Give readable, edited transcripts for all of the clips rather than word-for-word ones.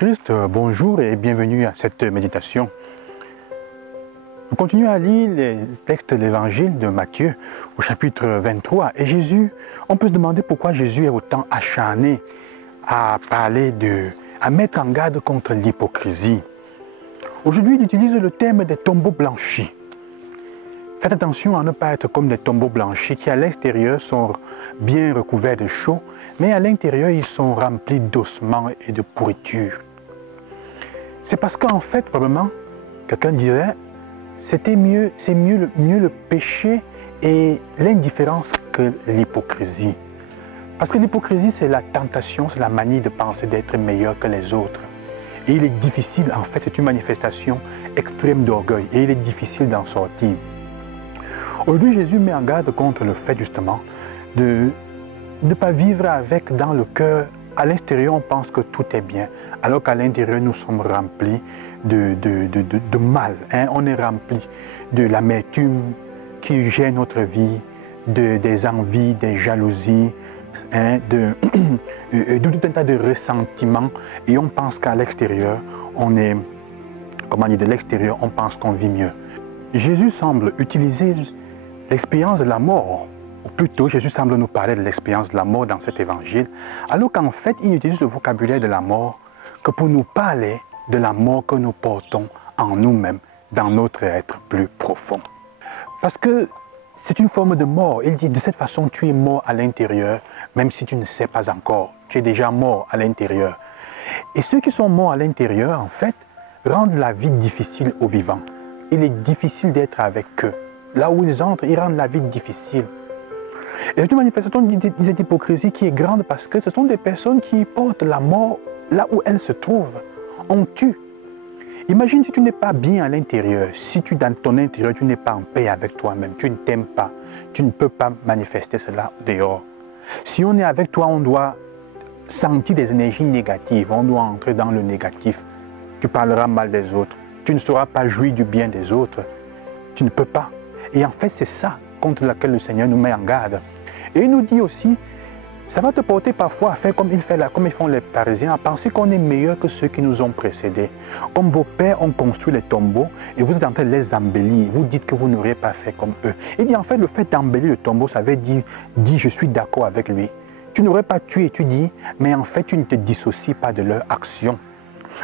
Jésus-Christ, bonjour et bienvenue à cette méditation. Nous continuons à lire les textes de l'évangile de Matthieu au chapitre 23. Et Jésus, on peut se demander pourquoi Jésus est autant acharné à à mettre en garde contre l'hypocrisie. Aujourd'hui, il utilise le thème des tombeaux blanchis. Faites attention à ne pas être comme des tombeaux blanchis qui à l'extérieur sont bien recouverts de chaux, mais à l'intérieur ils sont remplis d'ossements et de pourriture. C'est parce qu'en fait, probablement, quelqu'un dirait, c'est mieux le péché et l'indifférence que l'hypocrisie. Parce que l'hypocrisie, c'est la tentation, c'est la manie de penser d'être meilleur que les autres. Et il est difficile, en fait, c'est une manifestation extrême d'orgueil, et il est difficile d'en sortir. Aujourd'hui, Jésus met en garde contre le fait justement de ne pas vivre avec dans le cœur. À l'extérieur, on pense que tout est bien, alors qu'à l'intérieur, nous sommes remplis de mal. On est remplis de l'amertume qui gêne notre vie, des envies, des jalousies, de tout un tas de ressentiments. Et on pense qu'à l'extérieur, de l'extérieur, on pense qu'on vit mieux. Jésus semble utiliser l'expérience de la mort, ou plutôt Jésus semble nous parler de l'expérience de la mort dans cet évangile, alors qu'en fait il utilise le vocabulaire de la mort que pour nous parler de la mort que nous portons en nous-mêmes, dans notre être plus profond. Parce que c'est une forme de mort. Il dit de cette façon tu es mort à l'intérieur, même si tu ne sais pas encore, tu es déjà mort à l'intérieur. Et ceux qui sont morts à l'intérieur, en fait, rendent la vie difficile aux vivants. Il est difficile d'être avec eux. Là où ils entrent, ils rendent la vie difficile. Et c'est une manifestation de cette hypocrisie qui est grande parce que ce sont des personnes qui portent la mort là où elle se trouve. On tue. Imagine si tu n'es pas bien à l'intérieur, si dans ton intérieur tu n'es pas en paix avec toi-même, tu ne t'aimes pas, tu ne peux pas manifester cela dehors. Si on est avec toi, on doit sentir des énergies négatives, on doit entrer dans le négatif. Tu parleras mal des autres, tu ne sauras pas jouir du bien des autres, tu ne peux pas. Et en fait, c'est ça contre laquelle le Seigneur nous met en garde. Et il nous dit aussi, ça va te porter parfois à faire comme ils font les Parisiens, à penser qu'on est meilleur que ceux qui nous ont précédés. Comme vos pères ont construit les tombeaux et vous êtes en train de les embellir, vous dites que vous n'auriez pas fait comme eux. Il dit en fait, le fait d'embellir le tombeau, ça veut dire je suis d'accord avec lui. Tu n'aurais pas tué, tu dis, mais en fait, tu ne te dissocies pas de leur action.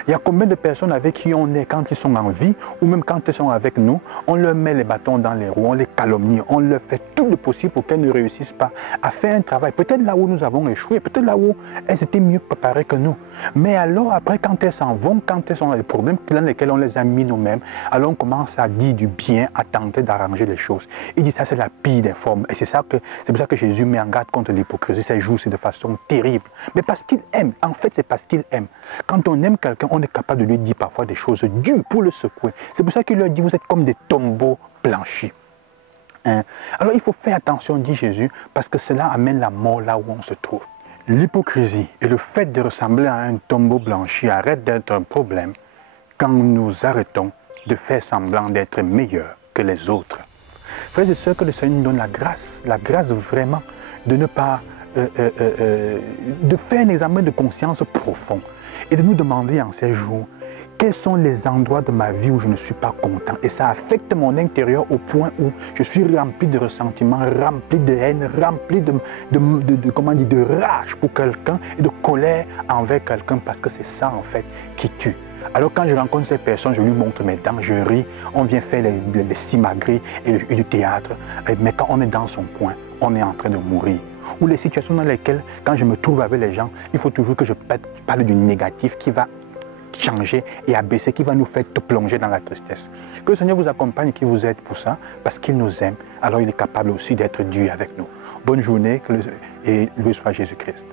Il y a combien de personnes avec qui on est quand ils sont en vie ou même quand ils sont avec nous, on leur met les bâtons dans les roues, on les calomnie, on leur fait tout le possible pour qu'elles ne réussissent pas à faire un travail. Peut-être là où nous avons échoué, peut-être là où elles étaient mieux préparées que nous. Mais alors après, quand elles s'en vont, quand elles sont dans les problèmes dans lesquels on les a mis nous-mêmes, alors on commence à dire du bien, à tenter d'arranger les choses. Il dit ça c'est la pire des formes. Et c'est pour ça que Jésus met en garde contre l'hypocrisie. Ça joue de façon terrible. Mais parce qu'il aime, en fait c'est parce qu'il aime. Quand on aime quelqu'un, on est capable de lui dire parfois des choses dures pour le secouer. C'est pour ça qu'il leur dit, vous êtes comme des tombeaux blanchis. Alors il faut faire attention, dit Jésus, parce que cela amène la mort là où on se trouve. L'hypocrisie et le fait de ressembler à un tombeau blanchi arrête d'être un problème quand nous arrêtons de faire semblant d'être meilleurs que les autres. Frères et sœurs, que le Seigneur nous donne la grâce vraiment de ne pas, de faire un examen de conscience profond et de nous demander en ces jours, quels sont les endroits de ma vie où je ne suis pas content. Et ça affecte mon intérieur au point où je suis rempli de ressentiments, rempli de haine, rempli de rage pour quelqu'un et de colère envers quelqu'un parce que c'est ça en fait qui tue. Alors quand je rencontre ces personnes, je lui montre mes dents, je ris, on vient faire les simagrées et du théâtre. Mais quand on est dans son point, on est en train de mourir. Ou les situations dans lesquelles, quand je me trouve avec les gens, il faut toujours que je parle du négatif qui va changer et abaisser, qui va nous faire te plonger dans la tristesse. Que le Seigneur vous accompagne et qu'il vous aide pour ça, parce qu'il nous aime, alors il est capable aussi d'être dur avec nous. Bonne journée et loué soit Jésus-Christ.